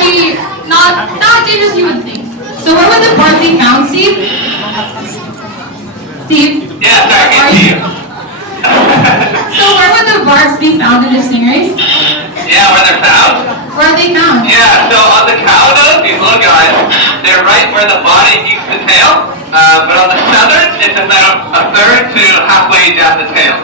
actually not that dangerous you would think. So where would the barb be found, Steve? Steve? Yeah, sorry, I can see you. So where would the barbs be found in the stingrays? Yeah, where they're found? Where are they found? Yeah, so on the cowdos, these little guys, they're right where the body meets the tail. But on the feathers, it's about a third to halfway down the tail.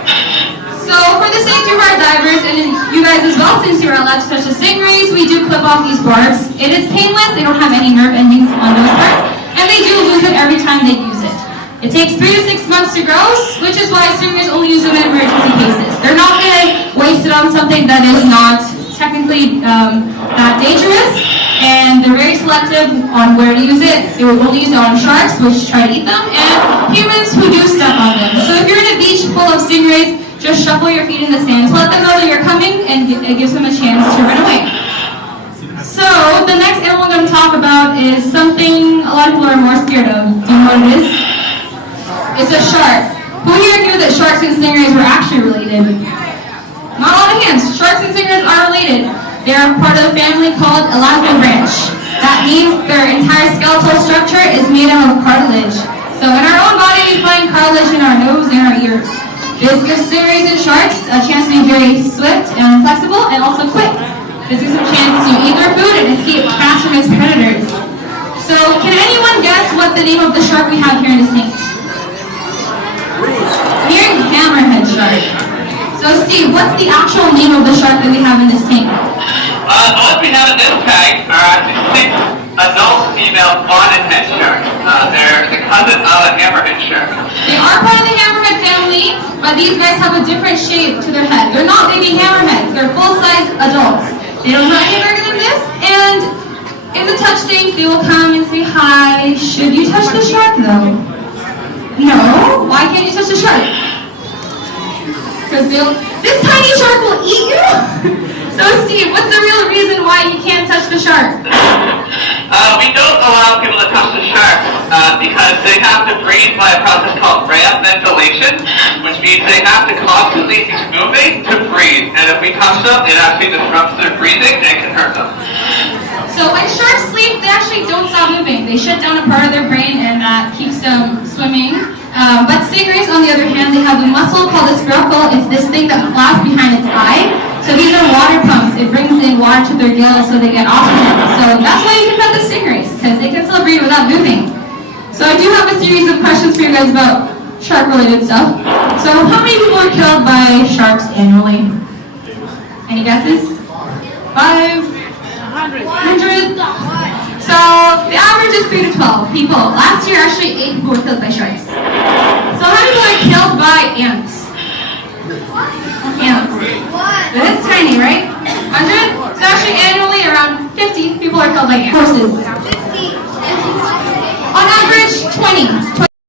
So for the safety of our divers, and you guys as well, since you're allowed to touch the stingrays, we do clip off these barbs. It is painless, they don't have any nerve endings on those parts, and they do lose it every time they use it. It takes 3 to 6 months to grow, which is why stingrays only use them in emergency cases. They're not going to waste it on something that is not technically that dangerous, and they're very selective on where to use it. They will only use it on sharks, which try to eat them, and humans who do step on them. So if you're in a beach full of stingrays, just shuffle your feet in the sand to let them know that you're coming, and it gives them a chance to run away. So the next animal I'm going to talk about is something a lot of people are more scared of. Do you know what it is? It's a shark. Who here knew that sharks and stingrays were actually related? Not a lot of hands. Sharks and stingrays are related. They are part of a family called elasmobranch. That means their entire skeletal structure is made out of cartilage. So in our own body, we find cartilage in our nose and our ears. This gives stingrays and sharks a chance to be very swift and flexible and also quick. This gives them a chance to eat their food and escape fast from its predators. So can anyone guess what the name of the shark we have here in this tank? We're hearing hammerhead shark. So Steve, what's the actual name of the shark that we have in this tank? The ones we have in this tag are actually 6 adult female bonnet head sharks. They're the cousin of a hammerhead shark. They are part of the hammerhead family, but these guys have a different shape to their head. They're not baby hammerheads, they're full-size adults. They don't have any bigger than this, and in the touch tank, they will come and say hi. Should you touch the shark though? No? Why can't you touch the shark? Because this tiny shark will eat you? So Steve, what's the real reason why you can't touch the shark? We don't allow people to touch the shark because they have to breathe by a process called ramp ventilation, which means they have to constantly be moving to breathe. And if we touch them, it actually disrupts their breathing and can hurt them. So when sharks sleep, they actually don't stop moving. They shut down a part of their brain, and that keeps them swimming. But stingrays, on the other hand, they have a muscle called the scrotal. It's this thing that flaps behind its eye. So these are water pumps. It brings in water to their gills so they get oxygen. So that's why you can pet the stingrays, because they can still breathe without moving. So I do have a series of questions for you guys about shark-related stuff. So how many people are killed by sharks annually? Any guesses? 5? 100? So the average is 3 to 12 people. Last year, actually, 8 people were killed by sharks. So how many people are killed by ants? Ants. It's tiny, right? 100? So actually, annually, around 50 people are killed by ants. Horses. On average, 20